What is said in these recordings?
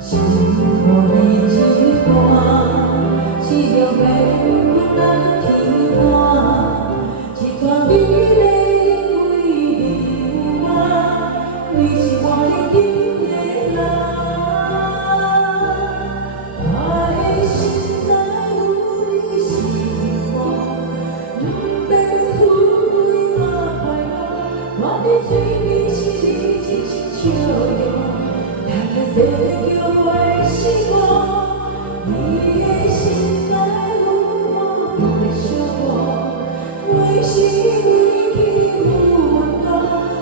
心破你一段，只有被困难天寒，一段美丽因为你有我，你是我的紧的人。我的心内有你是我，不免富贵我快乐，我的嘴边是你真心笑容。 世界叫我是我，你的心内有我，不会寂寞。为是为你有温度，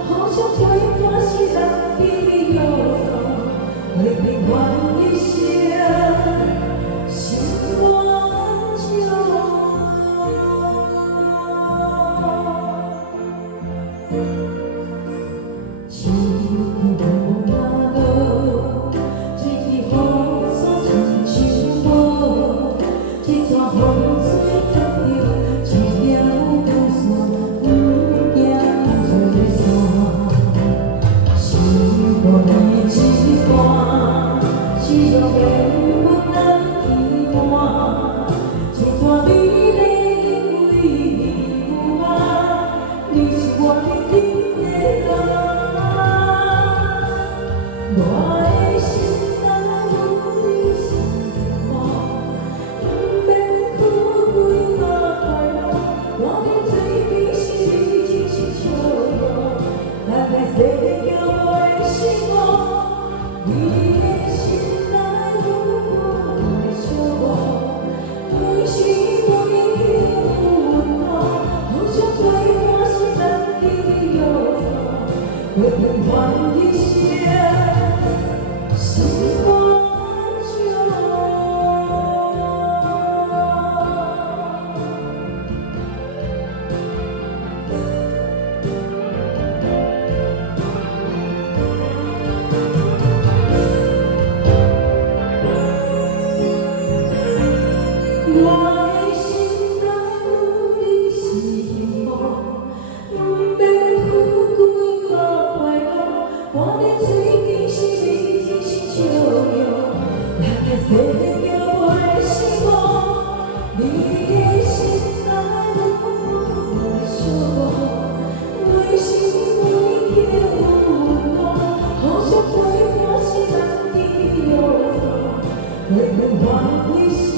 好像陪我是人的约束，为平凡一生，心我为平凡一生，心我我的心内有你是我，不免富贵我快乐，我的嘴边是你真心笑容，哪个世界叫我是我，你的心内有我笑我，为是为你有温度，好像陪我是人的约束，为平凡一生。